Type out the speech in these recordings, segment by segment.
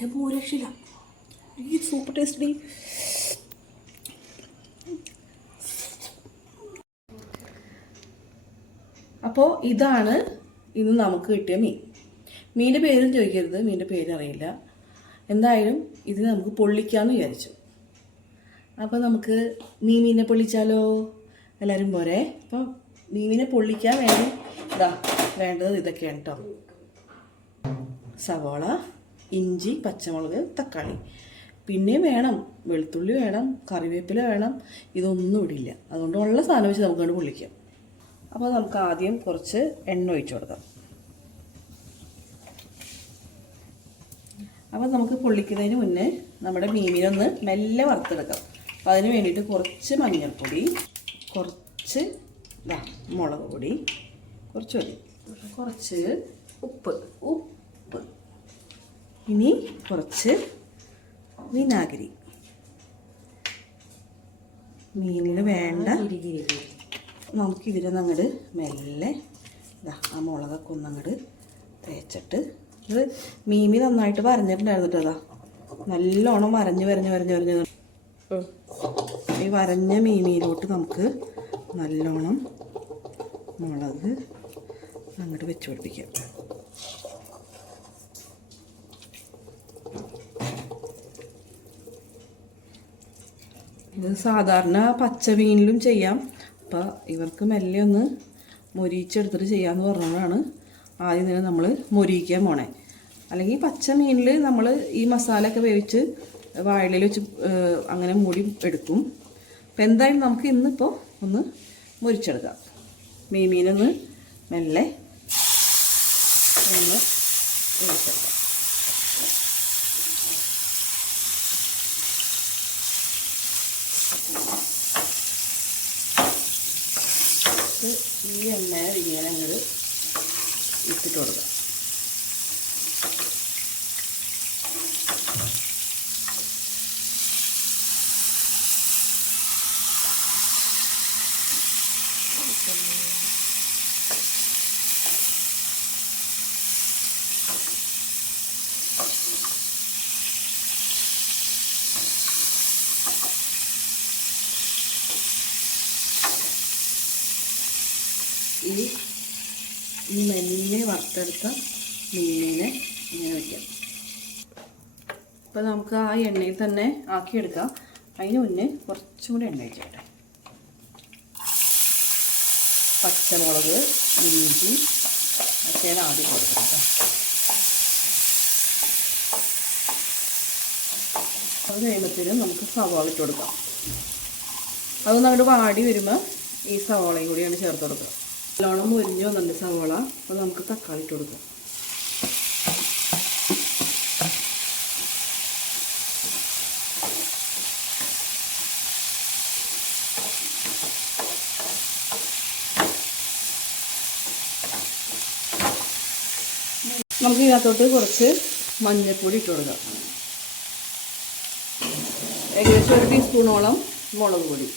എൻ്റെ രക്ഷയില്ല. ഈ സൂപ്പർ ടേസ്റ്റ്. അപ്പോൾ ഇതാണ് ഇന്ന് നമുക്ക് കിട്ടിയ മീൻ. മീനിൻ്റെ പേരും ചോദിക്കരുത്, മീനിൻ്റെ പേരറിയില്ല. എന്തായാലും ഇത് നമുക്ക് പൊള്ളിക്കാമെന്ന് വിചാരിച്ചു. അപ്പോൾ നമുക്ക് മീനിനെ പൊള്ളിച്ചാലോ? എല്ലാവരും പോരെ? അപ്പോൾ മീനിനെ പൊള്ളിക്കാൻ വേണ്ടത് ഇതൊക്കെയാണ് കേട്ടോ. സവാള, ഇഞ്ചി, പച്ചമുളക്, തക്കാളി, പിന്നെ വേണം വെളുത്തുള്ളി, വേണം കറിവേപ്പില, വേണം. ഇതൊന്നും ഇടില്ല, അതുകൊണ്ട് ഉള്ള സാധനം വെച്ച് നമുക്ക് പൊള്ളിക്കാം. അപ്പോൾ നമുക്ക് ആദ്യം കുറച്ച് എണ്ണ ഒഴിച്ചു കൊടുക്കാം. അപ്പോൾ നമുക്ക് പൊള്ളിക്കുന്നതിന് മുന്നേ നമ്മുടെ മീനിനൊന്ന് മെല്ലെ വറുത്തെടുക്കാം. അപ്പോൾ അതിന് വേണ്ടിയിട്ട് കുറച്ച് മഞ്ഞൾപ്പൊടി, കുറച്ച് മുളക് പൊടി, കുറച്ച് ഉപ്പ്, ഇനി കുറച്ച് വിനാഗിരി. മീനിന് വേണ്ട നമുക്കിതിലൊന്ന് അങ്ങോട്ട് മെല്ലെ ആ മുളകൊക്കെ ഒന്നങ്ങോട്ട് തേച്ചിട്ട്, ഇത് മീമി നന്നായിട്ട് വരഞ്ഞിട്ടുണ്ടായിരുന്നു കേട്ടോ. നല്ലോണം വരഞ്ഞ് ഈ വരഞ്ഞ മീമിയിലോട്ട് നമുക്ക് നല്ലോണം മുളക് അങ്ങോട്ട് വെച്ച് പിടിപ്പിക്കാം. ഇത് സാധാരണ പച്ച മീനിലും ചെയ്യാം. അപ്പോൾ ഇവർക്ക് മെല്ലെ ഒന്ന് മൊരിച്ചെടുത്തിട്ട് ചെയ്യാമെന്ന് പറഞ്ഞതാണ് ആദ്യം തന്നെ നമ്മൾ മൊരിയിക്കാൻ പോണേ. അല്ലെങ്കിൽ പച്ച മീനിൽ നമ്മൾ ഈ മസാലയൊക്കെ വേവിച്ച് വാഴയിൽ വെച്ച് അങ്ങനെ മൂടി എടുക്കും. അപ്പോൾ എന്തായാലും നമുക്ക് ഇന്നിപ്പോൾ ഒന്ന് മൊരിച്ചെടുക്കാം. മീനൊന്ന് മെല്ലെ ഒന്ന് വേവിച്ചെടുക്കാം. ഈ എണ്ണയിൽ ഇങ്ങനെ അങ്ങോട്ട് ഇട്ടിട്ട് കൊടുക്കാം. ഈ മെല്ലെ വറുത്തെടുത്ത മീനിനെ ഇങ്ങനെ വയ്ക്കാം. അപ്പോൾ നമുക്ക് ആ എണ്ണയിൽ തന്നെ ആക്കിയെടുക്കാം. അതിന് മുന്നേ കുറച്ചും കൂടി എണ്ണ വെച്ചോട്ടെ. പച്ചമുളക്, ഇഞ്ചി ഒക്കെയാണ് ആദ്യം കൊടുക്കുന്നത്. അത് കഴിയുമ്പോഴത്തേനും നമുക്ക് സവാള ഇട്ട് കൊടുക്കാം. അതൊന്ന് അങ്ങോട്ട് വാടി വരുമ്പോൾ ഈ സവാളയും കൂടിയാണ് ചേർത്ത് കൊടുക്കുക. നല്ലോണം മുരിഞ്ഞു വന്നിട്ടുണ്ട് സവാള. അപ്പോൾ നമുക്ക് തക്കാളി ഇട്ട് കൊടുക്കാം. നമുക്ക് ഇതിനകത്തോട്ട് കുറച്ച് മഞ്ഞൾപ്പൊടി ഇട്ട് കൊടുക്കാം. ഏകദേശം 1 ടീസ്പൂണോളം മുളക് പൊടി,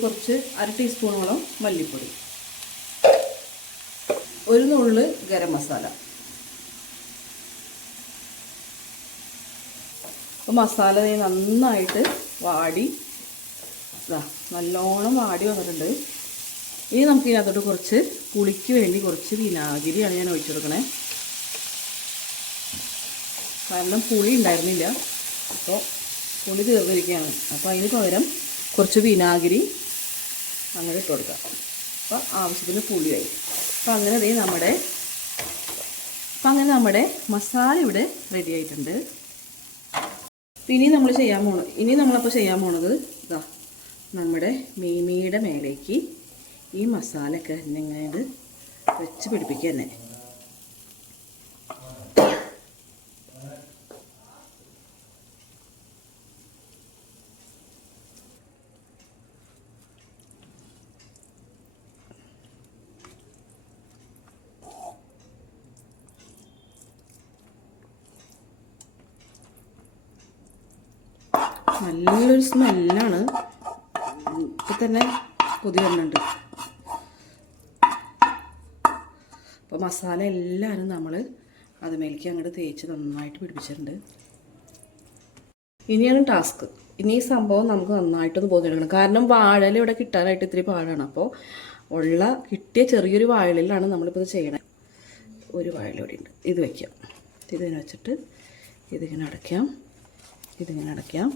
കുറച്ച് 1/2 ടീസ്പൂണോളം മല്ലിപ്പൊടി, ഒരു നുള്ള് ഗരം മസാല. അപ്പോൾ മസാല നന്നായിട്ട് വാടി നല്ലോണം വാടി വന്നിട്ടുണ്ട്. ഇനി നമുക്ക് ഇതിനകത്തോട്ട് കുറച്ച് പുളിക്ക് വേണ്ടി കുറച്ച് വിനാഗിരിയാണ് ഞാൻ ഒഴിച്ചു കൊടുക്കണേ. കാരണം പുളി ഉണ്ടായിരുന്നില്ല, അപ്പോൾ പുളി തീർന്നിരിക്കുകയാണ്. അപ്പോൾ അതിന് പകരം കുറച്ച് വിനാഗിരി അങ്ങനെ ഇട്ട് കൊടുക്കാം. അപ്പോൾ ആവശ്യത്തിന് പുളിയായി. അപ്പോൾ അങ്ങനെ നമ്മുടെ മസാല ഇവിടെ റെഡി ആയിട്ടുണ്ട്. ഇനി നമ്മളപ്പോൾ ചെയ്യാൻ പോണത് നമ്മുടെ മീമിയുടെ മേലേക്ക് ഈ മസാലയൊക്കെ ഇങ്ങനെ വെച്ച് പിടിപ്പിക്കുക തന്നെ. നല്ലൊരു സ്മെല്ലാണ്. ഇപ്പം തന്നെ കൊതി വരുന്നുണ്ട്. അപ്പോൾ മസാല എല്ലാവരും നമ്മൾ അതുമേലേക്ക് അങ്ങോട്ട് തേച്ച് നന്നായിട്ട് പിടിപ്പിച്ചിട്ടുണ്ട്. ഇനിയാണ് ടാസ്ക്. ഇനി ഈ സംഭവം നമുക്ക് നന്നായിട്ടൊന്ന് പോന്നെടുക്കണം. കാരണം വാഴല ഇവിടെ കിട്ടാനായിട്ട് ഇത്തിരി പാടാണ്. അപ്പോൾ കിട്ടിയ ചെറിയൊരു വാഴലിലാണ് നമ്മളിപ്പോൾ ഇത് ചെയ്യണേ. ഒരു വാഴല ഇവിടെ ഉണ്ട്. ഇത് വയ്ക്കാം. ഇതിങ്ങനെ വെച്ചിട്ട് ഇതിങ്ങനെ അടയ്ക്കാം. ഇതിങ്ങനെ അടയ്ക്കാം.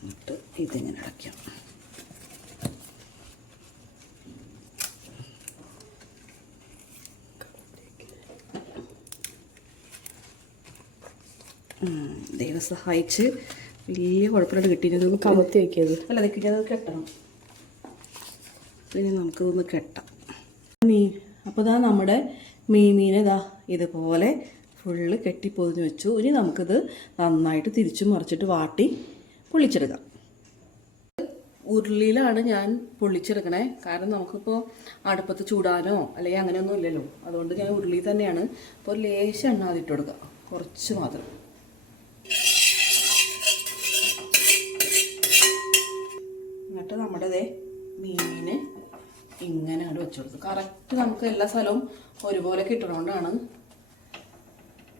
എന്നിട്ട് ഇതിങ്ങനെ അടയ്ക്കാം. ദൈവം സഹായിച്ച് വലിയ കുഴപ്പമില്ലാണ്ട് കിട്ടിയത് കമത്തി വയ്ക്കിയത് അല്ല, അത് കിട്ടിയത് കെട്ടണം. പിന്നെ നമുക്കിതൊന്ന് കെട്ടാം. അപ്പോൾ ഇതാ നമ്മുടെ മീമീനെ ഇതുപോലെ ഫുള്ള് കെട്ടിപ്പൊതിഞ്ഞ് വെച്ചു. ഇനി നമുക്കിത് നന്നായിട്ട് തിരിച്ചു മറിച്ചിട്ട് വാട്ടി പൊള്ളിച്ചെടുക്കാം. ഉരുളിയിലാണ് ഞാൻ പൊള്ളിച്ചെടുക്കണേ. കാരണം നമുക്കിപ്പോൾ അടുപ്പത്ത് ചൂടാനോ അല്ലെങ്കിൽ അങ്ങനെയൊന്നും ഇല്ലല്ലോ. അതുകൊണ്ട് ഞാൻ ഉരുളി തന്നെയാണ്. അപ്പോൾ ലേശം എണ്ണ അതിട്ട് കൊടുക്കുക, കുറച്ച് മാത്രം. എന്നിട്ട് നമ്മുടെ മീനിനെ ഇങ്ങനെ അങ്ങോട്ട് വെച്ചു കൊടുത്തു. കറക്റ്റ് നമുക്ക് എല്ലാ സ്ഥലവും ഒരുപോലെ കിട്ടണോണ്ടാണ്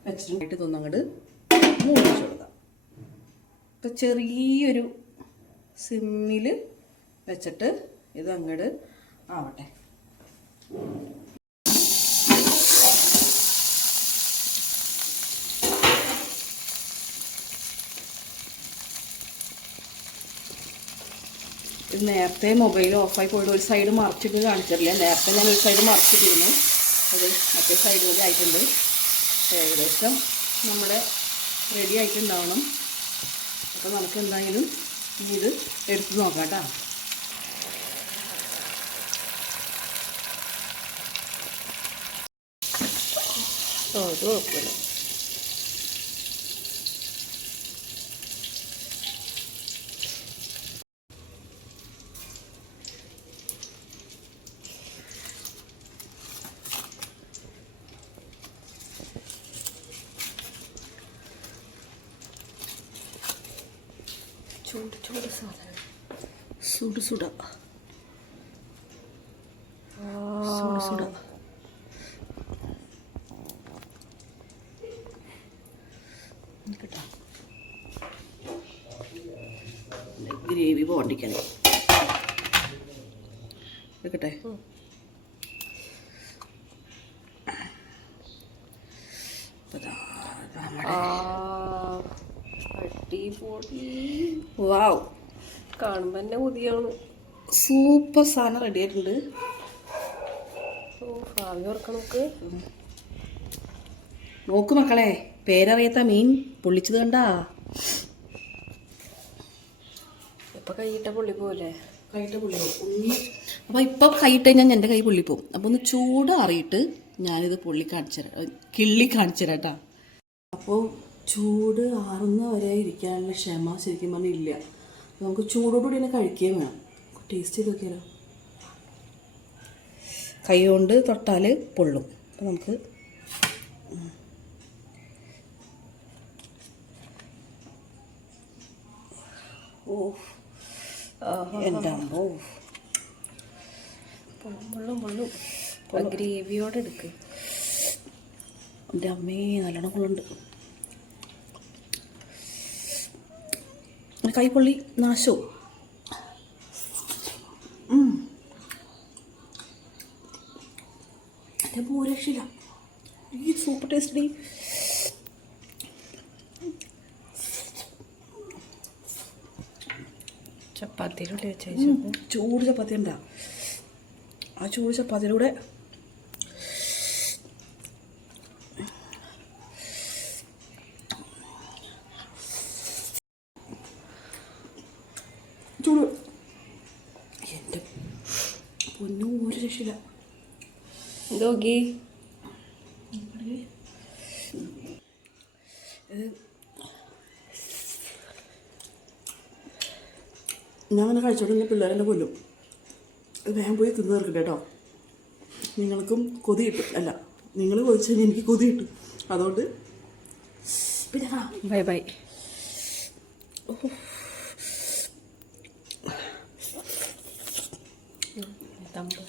വെച്ചിട്ടുണ്ടായിട്ട് ഇതൊന്നും അങ്ങോട്ട് മൂടിച്ചു കൊടുക്കാം. ഇപ്പം ചെറിയൊരു സിമ്മിൽ വെച്ചിട്ട് ഇത് അങ്ങോട്ട് ആവട്ടെ. നേരത്തെ മൊബൈൽ ഓഫായി പോയിട്ട് ഒരു സൈഡ് മറിച്ചിട്ട് കാണിച്ചിട്ടില്ല. നേരത്തെ ഞാൻ ഒരു സൈഡ് മറിച്ചിട്ടിരുന്നു. അത് മറ്റേ സൈഡ് കൂടി ആയിട്ടുണ്ട്. ഏകദേശം നമ്മുടെ റെഡി ആയിട്ടുണ്ടാവണം. അപ്പോൾ നമുക്ക് എന്തായാലും ഇനി ഇത് എടുത്ത് നോക്കാം കേട്ടോ. അത് കുഴപ്പമില്ല. ചൂട് സാധനം സുട സുട കേട്ടോ. ഗ്രേവി പോണ്ടിക്കണേ വെക്കട്ടെ. വാവ്, കാണുമ്പോൾ തന്നെ പുതിയാണ്. സൂപ്പർ സാധനം റെഡി ആയിട്ടുണ്ട്. നോക്ക് മക്കളെ, പേരറിയാത്ത മീൻ പൊള്ളിച്ചത് കണ്ടാ. ഇപ്പൊ കൈയിട്ട പൊള്ളി പോലെ കൈയിട്ട പൊള്ളി പോകും. അപ്പോൾ ഇപ്പം കൈയിട്ട് കഴിഞ്ഞാൽ എൻ്റെ കൈ പൊള്ളിപ്പോവും. അപ്പോൾ ഒന്ന് ചൂട് അറിയിട്ട് ഞാനിത് കിള്ളി കാണിച്ചു തരാം കേട്ടോ. അപ്പോൾ ചൂട് ആറുന്ന വരെ ഇരിക്കാനുള്ള ക്ഷമ ശരിക്കും പറഞ്ഞാൽ ഇല്ല. നമുക്ക് ചൂടോടുകൂടി തന്നെ കഴിക്കുകയും വേണം. ടേസ്റ്റ് ചെയ്ത് നോക്കിയാലോ. കൈ കൊണ്ട് തൊട്ടാൽ പൊള്ളും. അപ്പോൾ നമുക്ക് എൻ്റെ അമ്മോ, പൊള്ളും. ഗ്രേവിയോടെ എടുക്ക്. എൻ്റെ അമ്മേ, നല്ലോണം പൊള്ളുണ്ട്. കൈ പൊള്ളി നാശവും. എൻ്റെ പൂരക്ഷില്ല. ഈ സൂപ്പർ ടേസ്റ്റ്. ചപ്പാത്തിയിലൂടെ ചൂട് ചപ്പാത്തി ഉണ്ടാ. ആ ചൂട് ചപ്പാത്തിയിലൂടെ ചൂട്. എൻ്റെ പൊന്നും ഒരു രക്ഷയില്ല. നോക്കി ഞാൻ അങ്ങനെ കഴിച്ചോണ്ട് പിള്ളേരെന്നെ കൊല്ലും. വേഗം പോയി തിന്ന് തീർക്കട്ടെ കേട്ടോ. നിങ്ങൾക്കും കൊതി കിട്ടും. അല്ല, നിങ്ങൾ കൊതിച്ചു കഴിഞ്ഞാൽ എനിക്ക് കൊതി കിട്ടും. അതുകൊണ്ട് പിന്നെ ബൈ. തമ്പ്